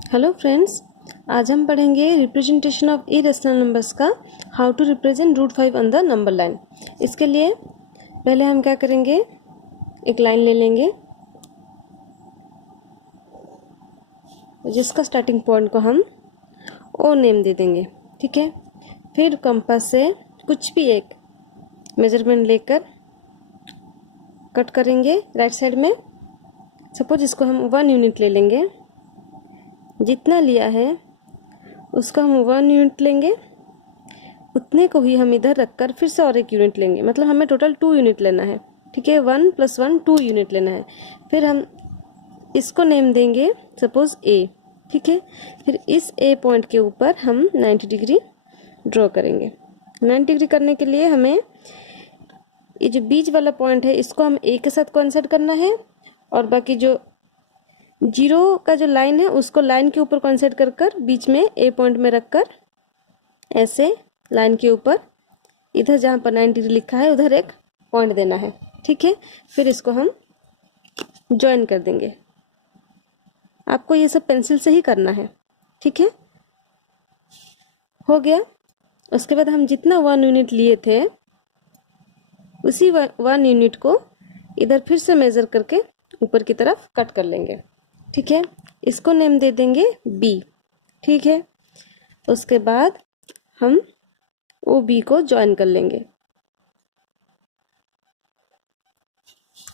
Hello friends, आज हम पढ़ेंगे रिप्रेजेंटेशन ऑफ इरेशनल नंबर्स का how to represent root 5 on the number line. इसके लिए पहले हम क्या करेंगे, एक लाइन ले लेंगे जिसका स्टार्टिंग पॉइंट को हम ओ नेम दे देंगे। ठीक है, फिर कंपास से कुछ भी एक मेजरमेंट लेकर कट करेंगे राइट साइड में। सपोज इसको हम 1 यूनिट ले लेंगे, जितना लिया है उसको हम 1 यूनिट लेंगे, उतने को ही हम इधर रखकर फिर से और 1 यूनिट लेंगे। मतलब हमें टोटल 2 यूनिट लेना है। ठीक है, 1 + 1 2 यूनिट लेना है। फिर हम इसको नेम देंगे सपोज ए। ठीक है, फिर इस ए पॉइंट के ऊपर हम 90 डिग्री ड्रॉ करेंगे। 90 डिग्री करने के लिए हमें ये जो बीच वाला पॉइंट है इसको हम ए के साथ कोइंसाइड करना है, और बाकी जो जीरो का जो लाइन है उसको लाइन के ऊपर कोइंसाइड कर कर बीच में ए पॉइंट में रखकर ऐसे लाइन के ऊपर इधर जहाँ पर 90 डिग्री लिखा है उधर एक पॉइंट देना है। ठीक है, फिर इसको हम ज्वाइन कर देंगे। आपको ये सब पेंसिल से ही करना है। ठीक है, हो गया। उसके बाद हम जितना 1 यूनिट लिए थे उसी 1 यूनिट को इधर फिर से मेजर करके ऊपर की तरफ कट कर लेंगे। ठीक है, इसको नेम दे देंगे बी। ठीक है, उसके बाद हम ओ बी को ज्वाइन कर लेंगे।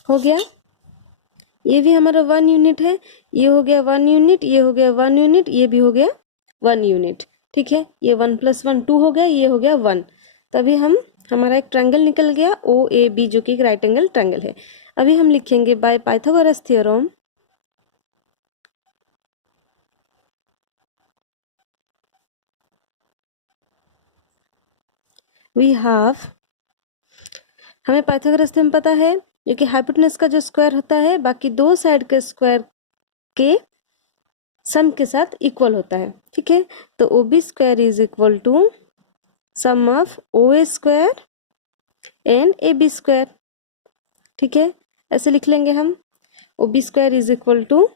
हो गया, ये भी हमारा 1 यूनिट है, ये हो गया 1 यूनिट, ये हो गया 1 यूनिट, ये भी हो गया 1 यूनिट। ठीक है, ये 1 + 1 2 हो गया, ये हो गया 1। तभी हमारा एक ट्रायंगल निकल गया ओ ए बी, जो कि एक राइट एंगल ट्रायंगल है। अभी हम लिखेंगे by Pythagoras theorem we have, हमें पाइथागोरस थ्योरम पता है जो कि हाइपोटेनस का जो स्क्वायर होता है बाकी दो साइड के स्क्वायर के सम के साथ इक्वल होता है। ठीक है, तो O B square is equal to sum of O A square and A B square. ठीक है, ऐसे लिख लेंगे हम, O B square is equal to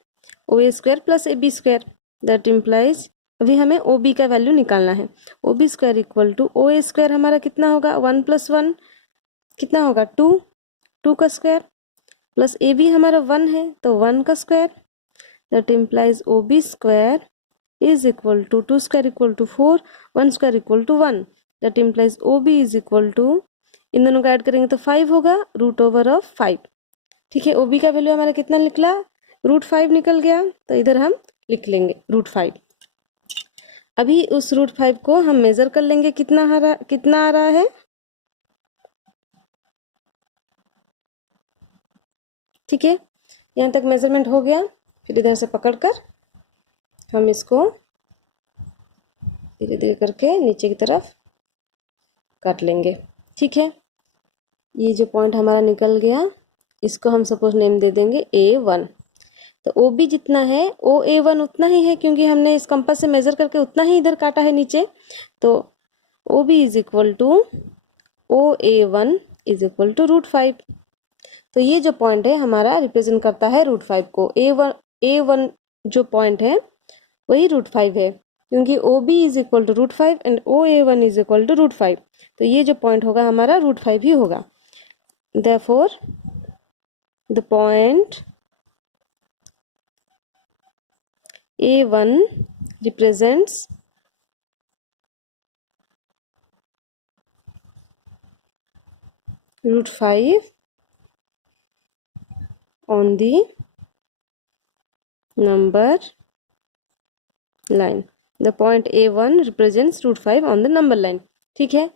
O A square plus A B square. That implies, अभी हमें ओ बी का value निकालना है। O B square equal to O A square हमारा कितना होगा, 1 + 1 कितना होगा 2, 2 का स्क्वायर, प्लस ए बी हमारा 1 है तो 1 का square. That implies O B square is equal to 2 square equal to 4, 1 square equal to 1। That implies O B is equal to, इन दोनों का ऐड करेंगे तो 5 होगा, √5। ठीक है, ओ बी का वैल्यू हमारा कितना निकला, √5 निकल गया, तो इधर हम लिख लेंगे √5। अभी उस √5 को हम मेजर कर लेंगे कितना आ रहा है। ठीक है, यहाँ तक मेजरमेंट हो गया। फिर इधर से पकड़कर हम इसको धीरे धीरे करके नीचे की तरफ काट लेंगे। ठीक है, ये जो पॉइंट हमारा निकल गया इसको हम सपोज नेम दे देंगे A1। तो ओ बी जितना है ओ A1 उतना ही है, क्योंकि हमने इस कंपास से मेजर करके उतना ही इधर काटा है नीचे। तो O B is equal to O A1 is equal to √5। तो ये जो पॉइंट है हमारा रिप्रेजेंट करता है √5 को। A1 जो पॉइंट है वही √5 है, क्योंकि O B is equal to √5 and O A1 is equal to √5। तो ये जो पॉइंट होगा हमारा √5 ही होगा। Therefore, the point A1 represents √5 on the number line. The point A1 represents √5 on the number line. ठीक है,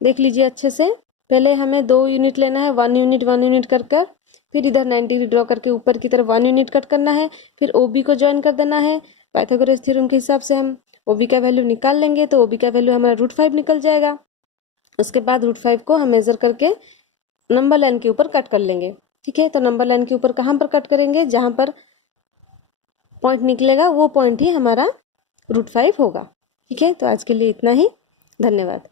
देख लीजिए अच्छे से। पहले हमें 2 यूनिट लेना है, 1 यूनिट 1 यूनिट कर कर, फिर इधर 90 डिग्री ड्रॉ करके ऊपर की तरफ 1 यूनिट कट करना है, फिर ओ बी को ज्वाइन कर देना है। पाइथागोरस थ्योरम के हिसाब से हम ओ बी का वैल्यू निकाल लेंगे, तो ओ बी का वैल्यू हमारा √5 निकल जाएगा। उसके बाद √5 को हम मेजर करके नंबर लाइन के ऊपर कट कर लेंगे। ठीक है, तो नंबर लाइन के ऊपर कहाँ पर कट करेंगे, जहां पर पॉइंट निकलेगा वो पॉइंट ही हमारा √5 होगा। ठीक है, तो आज के लिए इतना ही। धन्यवाद।